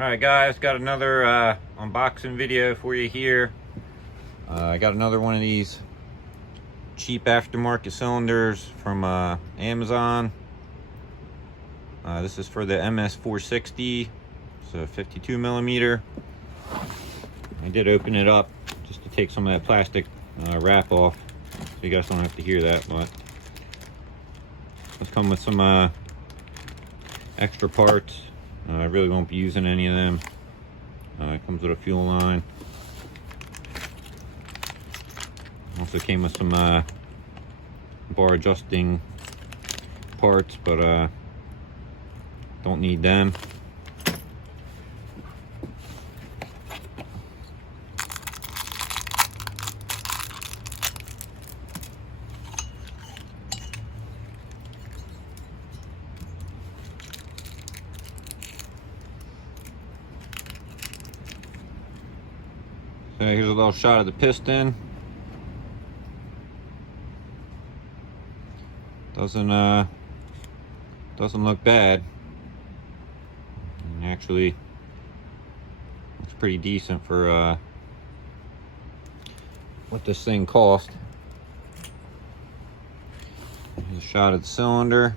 Alright guys, got another unboxing video for you here. I got another one of these cheap aftermarket cylinders from Amazon. This is for the MS 460. It's a 52 millimeter. I did open it up just to take some of that plastic wrap off, so you guys don't have to hear that, but it's come with some extra parts. I really won't be using any of them. It comes with a fuel line. Also came with some bar adjusting parts, but don't need them. So here's a little shot of the piston. Doesn't look bad. And actually looks pretty decent for what this thing cost. Here's a shot of the cylinder.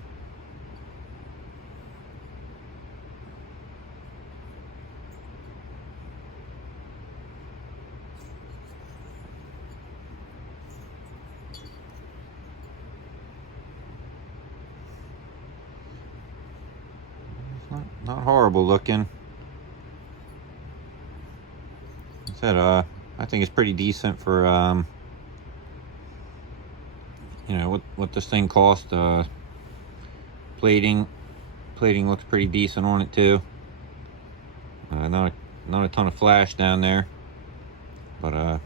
Not horrible looking. Like I said, I think it's pretty decent for you know what this thing cost. Plating looks pretty decent on it too. Not a ton of flash down there, but I'll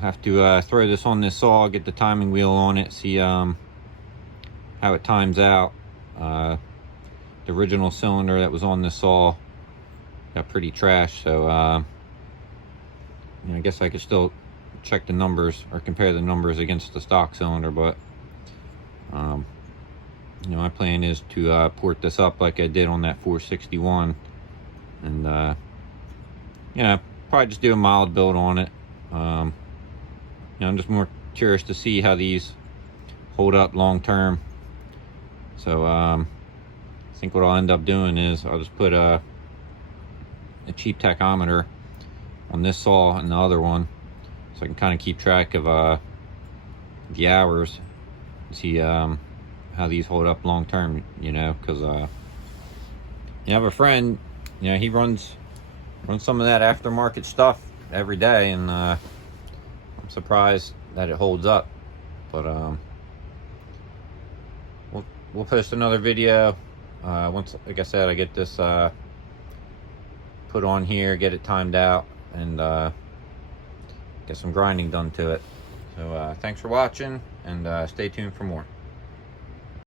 have to throw this on this saw, get the timing wheel on it, see how it times out. The original cylinder that was on this saw got pretty trash, so you know, I guess I could still check the numbers or compare the numbers against the stock cylinder, but you know, my plan is to port this up like I did on that 461, and you know, probably just do a mild build on it. You know, I'm just more curious to see how these hold up long term. So I think what I'll end up doing is I'll just put a cheap tachometer on this saw and the other one, so I can kind of keep track of the hours, see how these hold up long term, you know, because you have a friend, you know, he runs some of that aftermarket stuff every day, and I'm surprised that it holds up. But we'll post another video once, like I said, I get this put on here, get it timed out, and get some grinding done to it. So thanks for watching, and stay tuned for more.